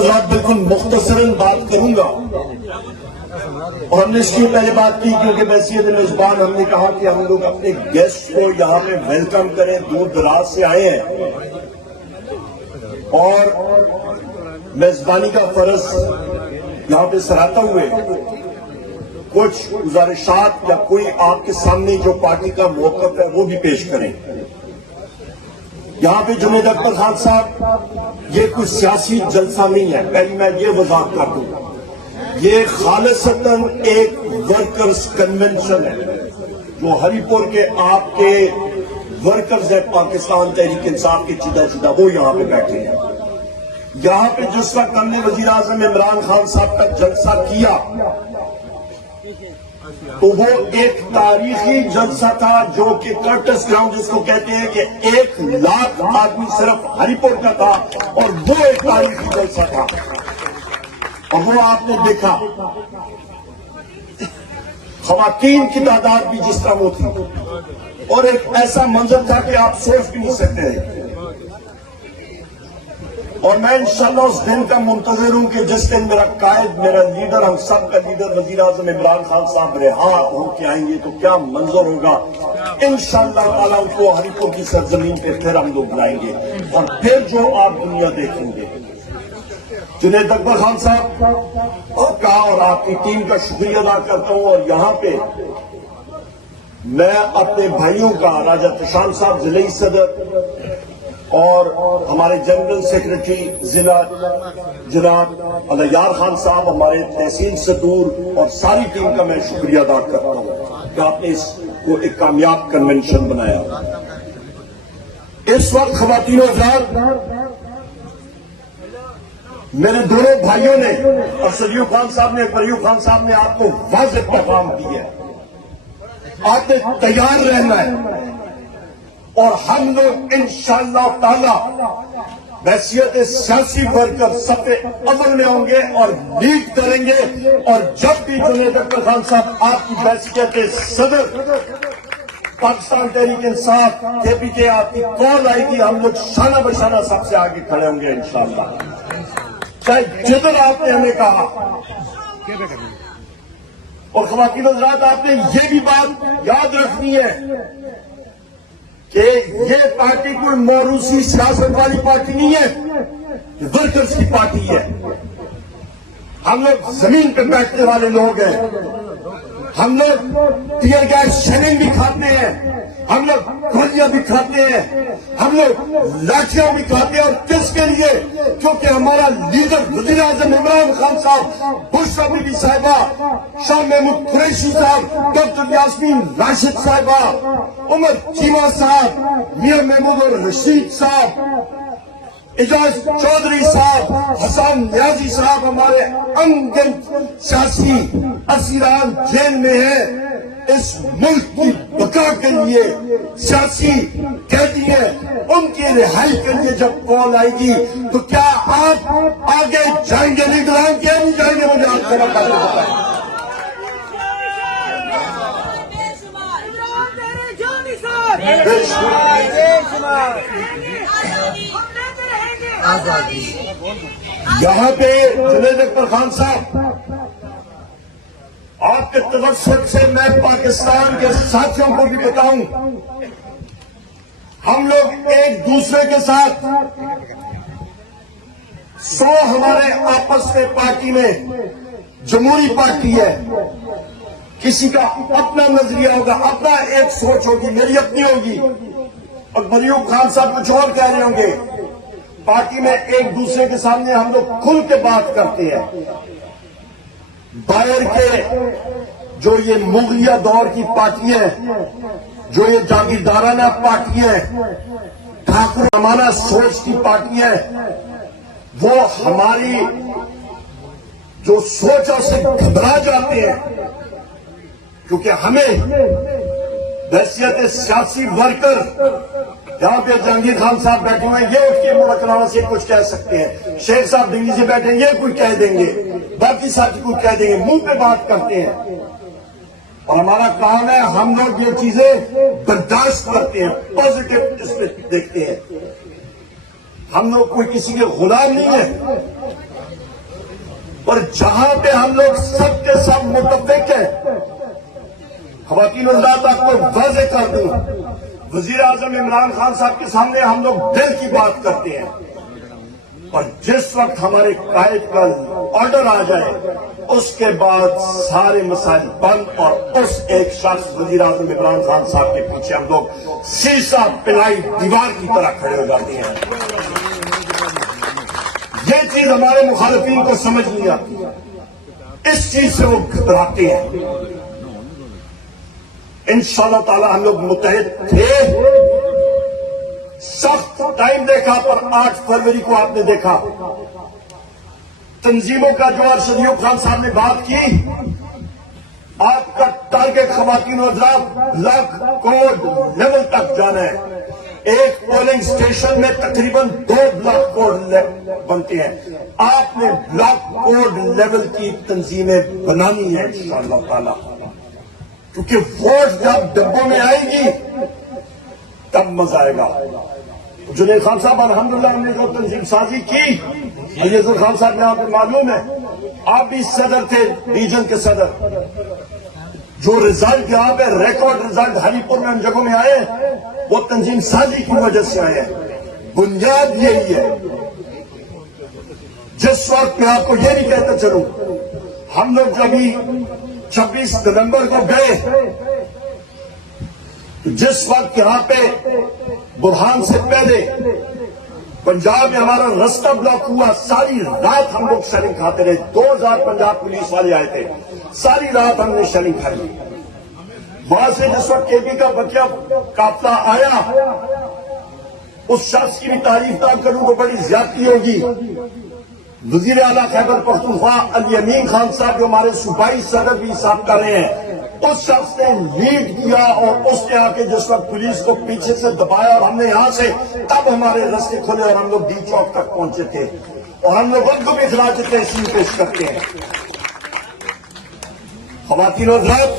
حضرات بالکل مختصراً بات کروں گا، اور ہم نے اس کی پہلے بات کی کیونکہ بحیثیت میزبان ہم نے کہا کہ ہم لوگ اپنے گیسٹ کو یہاں پہ ویلکم کریں، دور دراز سے آئے ہیں اور میزبانی کا فرض یہاں پہ سراہتے ہوئے کچھ گزارشات یا کوئی آپ کے سامنے جو پارٹی کا موقف ہے وہ بھی پیش کریں۔ یہاں پہ جنید اختر خان صاحب یہ کوئی سیاسی جلسہ نہیں ہے، پہلے میں یہ وضاحت کر دوں، یہ خالصتاً ایک ورکرز کنونشن ہے جو ہری پور کے آپ کے ورکرز ہے پاکستان تحریک انصاف کے چیدہ وہ یہاں پہ بیٹھے ہیں۔ یہاں پہ جس وقت ہم نے وزیر اعظم عمران خان صاحب کا جلسہ کیا تو وہ ایک تاریخی جلسہ تھا جو کہ کرٹس گراؤنڈ جس کو کہتے ہیں کہ 1,00,000 آدمی صرف ہری پور کا تھا، اور وہ ایک تاریخی جلسہ تھا اور وہ آپ نے دیکھا خواتین کی تعداد بھی جس طرح وہ تھی، اور ایک ایسا منظر تھا کہ آپ سوچ بھی نہیں سکتے ہیں۔ اور میں انشاءاللہ اس دن کا منتظر ہوں کہ جس دن میرا قائد، میرا لیڈر، ہم سب کا لیڈر وزیر اعظم عمران خان صاحب رہا ہو کے آئیں گے تو کیا منظر ہوگا۔ انشاءاللہ تعالیٰ ان کو ہری پور کی سرزمین پہ پھر ہم لوگ بلائیں گے اور پھر جو آپ دنیا دیکھیں گے۔ جنید اختر خان صاحب کا اور آپ کی ٹیم کا شکریہ ادا کرتا ہوں، اور یہاں پہ میں اپنے بھائیوں کا راجہ تشان صاحب ضلعی صدر اور ہمارے جنرل سیکرٹری ضلع جناب علیار خان صاحب، ہمارے تحصیل صدور اور ساری ٹیم کا میں شکریہ ادا کرتا ہوں کہ آپ نے اس کو ایک کامیاب کنونشن بنایا۔ اس وقت خواتین و حضرات میرے دونوں بھائیوں نے اور سلیو خان صاحب نے، پریو خان صاحب نے آپ کو واضح پیغام دی ہے، آپ نے تیار رہنا ہے اور ہم لوگ انشاءاللہ تعالی بحیثیت سیاسی ورکر صف اول میں ہوں گے اور لیڈ کریں گے، اور جب بھی جنید اختر خان صاحب آپ کی بحیثیت صدر پاکستان تحریک انصاف KPK آپ کی کال آئے گی، ہم لوگ شانہ بشانہ سب سے آگے کھڑے ہوں گے انشاءاللہ، چاہے جدھر آپ نے ہمیں کہا۔ اور خواتین حضرات آپ نے یہ بھی بات یاد رکھنی ہے کہ یہ پارٹی کوئی موروثی سیاست والی پارٹی نہیں ہے، یہ ورکرز کی پارٹی ہے۔ ہم لوگ زمین پہ بیٹھنے والے لوگ ہیں، ہم لوگ ٹیئر گیس شیلنگ بھی کھاتے ہیں، ہم لوگ گولیاں بھی کھاتے ہیں، ہم لوگ لاٹھیاں بھی کھاتے ہیں، اور کس کے لیے؟ کیونکہ ہمارا لیڈر وزیر اعظم عمران خان صاحب، بشریٰ بی بی صاحبہ، شاہ محمود قریشی صاحب، ڈاکٹر یاسمین راشد صاحبہ، عمر چیمہ صاحب، میاں محمود اور رشید صاحب، اعجاز چودھری صاحب، حسن نیازی صاحب، ہمارے انگن سیاسی اسیران جیل میں ہیں، اس ملک کی بقا کے لیے سیاسی قیدی ہیں، ان کی رہائی کے لیے جب کال آئے گی تو کیا آپ آگے جائیں گے؟ لیڈران کیا نہیں جائیں گے؟ مجھے آپ کو بتائیں۔ یہاں پہ جنید اختر خان صاحب آپ کے توسط سے میں پاکستان کے ساتھیوں کو بھی بتاؤں، ہم لوگ ایک دوسرے کے ساتھ 100 ہمارے آپس میں پارٹی میں جمہوری پارٹی ہے، کسی کا اپنا نظریہ ہوگا، اپنا ایک سوچ ہوگی، میری اپنی ہوگی، اور مریوب خان صاحب کچھ اور کہہ رہے ہوں گے۔ پارٹی میں ایک دوسرے کے سامنے ہم لوگ کھل کے بات کرتے ہیں۔ باہر کے جو یہ مغلیہ دور کی پارٹیاں ہیں، جو یہ جاگیردارانہ پارٹیاں ہیں، ٹھاکرانہ سوچ کی پارٹیاں ہیں، وہ ہماری جو سوچوں سے گھبرا جاتے ہیں، کیونکہ ہمیں بحیثیت سیاسی ورکر، یہاں پہ جہانگیر خان صاحب بیٹھے ہوئے ہیں، یہ اٹھ کے ملکراوا سے کچھ کہہ سکتے ہیں، شیخ صاحب دلی سے بیٹھے ہیں، یہ کچھ کہہ دیں گے، باقی ساتھی کچھ کہہ دیں گے، منہ پہ بات کرتے ہیں، اور ہمارا کام ہے ہم لوگ یہ چیزیں برداشت کرتے ہیں، پازیٹو اس میں دیکھتے ہیں۔ ہم لوگ کوئی کسی کے غلام نہیں ہیں، اور جہاں پہ ہم لوگ سب کے سب متفق ہیں، خواتین حضرات آپ کو واضح کر دوں، وزیر اعظم عمران خان صاحب کے سامنے ہم لوگ دل کی بات کرتے ہیں، اور جس وقت ہمارے قائد کا آرڈر آ جائے اس کے بعد سارے مسائل بند، اور اس ایک شخص وزیر اعظم عمران خان صاحب کے پیچھے ہم لوگ سیسا پلائی دیوار کی طرح کھڑے ہو جاتے ہیں۔ یہ چیز ہمارے مخالفین کو سمجھ نہیں آتی، اس چیز سے وہ گھبراتے ہیں۔ انشاءاللہ تعالی ہم لوگ متحد تھے، سخت ٹائم دیکھا، پر 8 فروری کو آپ نے دیکھا تنظیموں کا جو ارشد ایوب خان صاحب نے بات کی، آپ کا ٹارگٹ خواتین و حضرات لاکھ کروڑ لیول تک جانا ہے۔ ایک پولنگ سٹیشن میں تقریباً 2 لاکھ کروڑ بنتے ہیں، آپ نے لاکھ کروڑ لیول کی تنظیمیں بنانی ہیں انشاءاللہ تعالی، کیونکہ ووٹ جب ڈبوں میں آئے گی تب مزہ آئے گا۔ جنید خان صاحب الحمدللہ ہم نے جو تنظیم سازی کی، عزیز خان صاحب یہاں پہ معلوم ہے، آپ بھی صدر تھے ریجن کے صدر، جو رزلٹ یہاں پہ ریکارڈ رزلٹ ہری پور میں ان جگہوں میں آئے وہ تنظیم سازی کی وجہ سے آئے ہیں۔ بنیاد یہی ہے، جس وقت میں آپ کو یہ نہیں کہتا چلوں، ہم لوگ جب 26 نومبر کو گئے، جس وقت یہاں پہ برہان سے پہلے پنجاب میں ہمارا رستہ بلاک ہوا، ساری رات ہم لوگ شیلنگ کھاتے رہے، 2000 پنجاب پولیس والے آئے تھے، ساری رات ہم نے شیلنگ کھائی۔ وہاں سے جس وقت کے پی کا بقیہ قافلہ آیا، اس شخص کی بھی تعریف نہ کروں تو بڑی زیادتی ہوگی، وزیر اعلیٰ خیبر پختونخوا علی امین خان صاحب جو ہمارے صوبائی صدر بھی صاحب کر رہے ہیں، اس شخص نے لیڈ کیا، اور اس نے آ کے جس وقت پولیس کو پیچھے سے دبایا اور ہم نے یہاں سے تب ہمارے رستے کھلے اور ہم لوگ ڈی چوک تک پہنچے تھے، اور ہم لوگ ان کو بھی خراج تحسین پیش کرتے ہیں۔ خواتین و حضرات،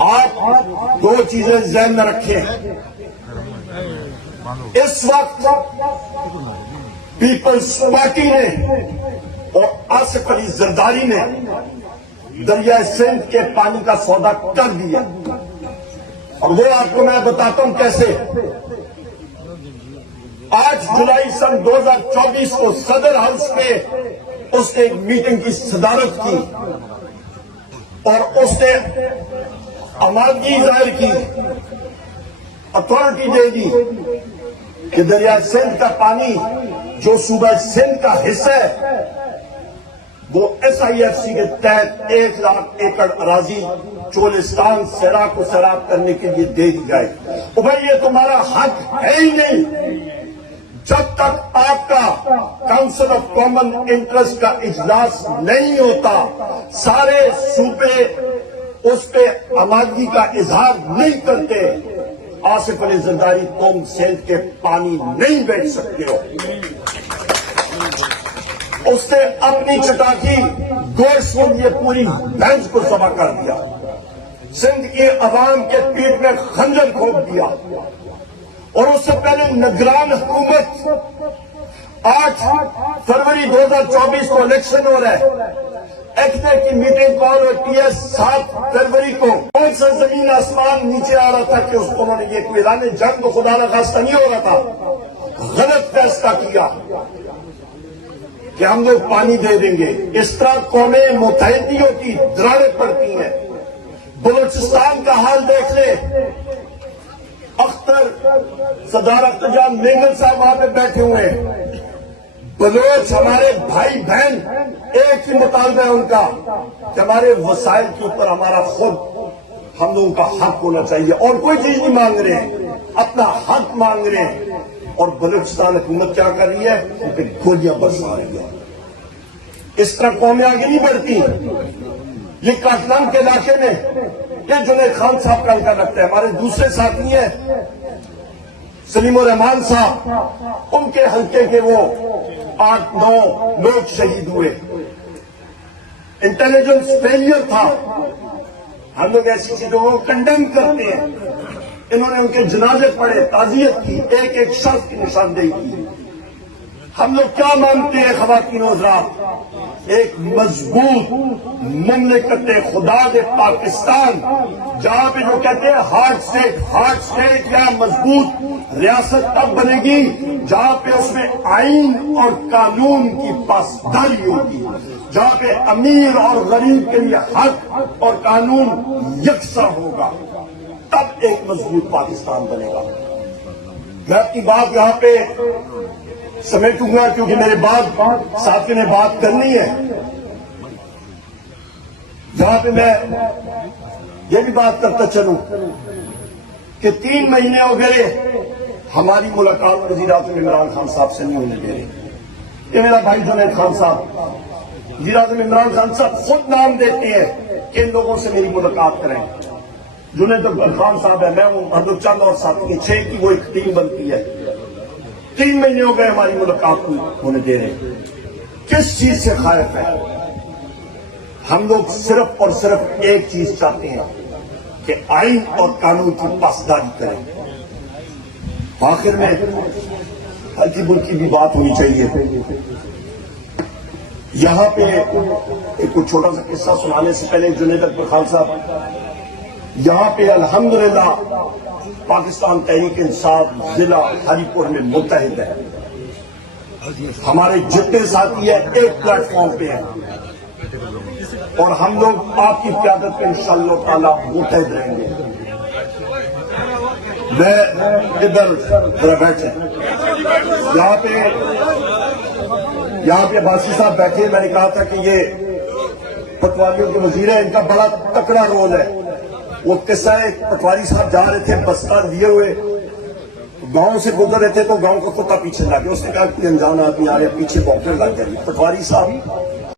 آپ 2 چیزیں ذہن میں رکھیں، اس وقت پیپلز پارٹی نے اور آصف علی زرداری نے دریائے سندھ کے پانی کا سودا کر دیا، اور وہ آپ کو میں بتاتا ہوں کیسے۔ 8 جولائی سن 2024 کو صدر ہاؤس پہ اس نے ایک میٹنگ کی صدارت کی، اور اس نے آمادگی ظاہر کی، اتھارٹی دے دی کہ دریائے سندھ کا پانی جو صوبہ سندھ کا حصہ ہے وہ ایس آئی ایف سی کے تحت 1 لاکھ ایکڑ اراضی چولستان سیرا کو سیراب کرنے کے لیے دے دی جائے۔ تو بھائی یہ تمہارا حق ہے ہی نہیں، جب تک آپ کا کاؤنسل آف کامن انٹرسٹ کا اجلاس نہیں ہوتا، سارے صوبے اس پہ آمادگی کا اظہار نہیں کرتے، آصف علی زرداری تم سندھ کے پانی نہیں بیچ سکتے ہو۔ اس نے اپنی چٹاکی گوشت کے لیے پوری بینچ کو ذبح کر دیا، سندھ کی عوام کے پیٹ میں خنجر کھود دیا، اور اس سے پہلے نگران حکومت 8 فروری 2024 کو الیکشن ہو رہا ہے، ایکٹر کی میٹنگ کال ہوتی ہے 7 فروری کو، کون سا زمین آسمان نیچے آ رہا تھا کہ اس کو انہوں نے یہ کوئی اعلان جنگ تو خدا نخواستہ نہیں ہو رہا تھا، غلط فیصلہ کیا کہ ہم لوگ پانی دے دیں گے۔ اس طرح قومیں متحد نہیں ہوتی، دراڑیں پڑتی ہیں۔ بلوچستان کا حال دیکھ لے، اختر صدر اختر جان مینگل صاحب وہاں پہ بیٹھے ہوئے ہیں، بلوچ ہمارے بھائی بہن، ایک ہی مطالبہ ہے ان کا کہ ہمارے وسائل کے اوپر ہمارا خود ہم لوگوں کا حق ہونا چاہیے، اور کوئی چیز نہیں مانگ رہے ہیں، اپنا حق مانگ رہے ہیں۔ اور بلوچستان حکومت کیا کر رہی ہے؟ ان پہ گولیاں برسا رہی ہے۔ اس طرح قومیں آگے نہیں بڑھتی۔ یہ کاٹلان کے علاقے میں یہ جنید خان صاحب کا حلقہ لگتا ہے، ہمارے دوسرے ساتھی ہیں سلیم الرحمان صاحب، ان کے حلقے کے وہ 8-9 لوگ شہید ہوئے، انٹیلیجنس فیلئر تھا۔ ہم لوگ ایسی چیزوں کو کنڈیم کرتے ہیں، انہوں نے ان کے جنازے پڑھے، تعزیت کی، ایک ایک شخص کی نشاندہی کی۔ ہم لوگ کیا مانتے ہیں خواتین و حضرات؟ ایک مضبوط مملکت خدا دے پاکستان، جہاں پہ جو کہتے ہیں ہارڈ اسٹیٹ یا مضبوط ریاست تب بنے گی جہاں پہ اس میں آئین اور قانون کی پاسداری ہوگی، جہاں پہ امیر اور غریب کے لیے حق اور قانون یکساں ہوگا، تب ایک مضبوط پاکستان بنے گا۔ میں اپنی بات یہاں پہ سمیٹوں گا کیونکہ میرے بعد ساتھی نے بات کرنی ہے۔ یہاں پہ میں یہ بھی بات کرتا چلوں کہ 3 مہینے ہو گئے ہماری ملاقات وزیر اعظم عمران خان صاحب سے نہیں ہونے دے رہی۔ یہ میرا بھائی جنید خان صاحب، وزیر اعظم عمران خان صاحب خود نام دیتے ہیں کہ ان لوگوں سے میری ملاقات کریں۔ جنید خان صاحب ہے، میں ہوں، ہم لوگ چند اور ساتھی ہیں، 6 کی وہ ایک ٹیم بنتی ہے۔ 3 مہینے ہو گئے ہماری ملاقات ہونے دے رہے۔ کس چیز سے خائف ہے؟ ہم لوگ صرف اور صرف ایک چیز چاہتے ہیں کہ آئین اور قانون کی پاسداری کریں۔ آخر میں ہلکی بلکی بھی بات ہونی چاہیے۔ یہاں پہ ایک کچھ چھوٹا سا قصہ سنانے سے پہلے جنید اکبر خان صاحب، یہاں پہ الحمدللہ پاکستان تحریک انصاف ضلع ہری پور میں متحد ہے۔ ہمارے جتنے ساتھی ہیں ایک پلیٹ فارم پہ ہیں اور ہم لوگ آپ کی قیادت میں انشاءاللہ تعالی متحد رہیں گے۔ میں ادھر ذرا بیٹھے، یہاں پہ باسی صاحب بیٹھے، میں نے کہا تھا کہ یہ پٹواریوں کے وزیر ہیں، ان کا بڑا تکڑا رول ہے۔ وہ قصہ ہے، پٹواری صاحب جا رہے تھے بستہ لیے ہوئے، گاؤں سے گزر رہے تھے تو گاؤں کا کتا پیچھے لگ گیا، اس نے کہا کہ انجان آدمی آ رہے، پیچھے بھونکنے لگ گئے۔ پٹواری صاحب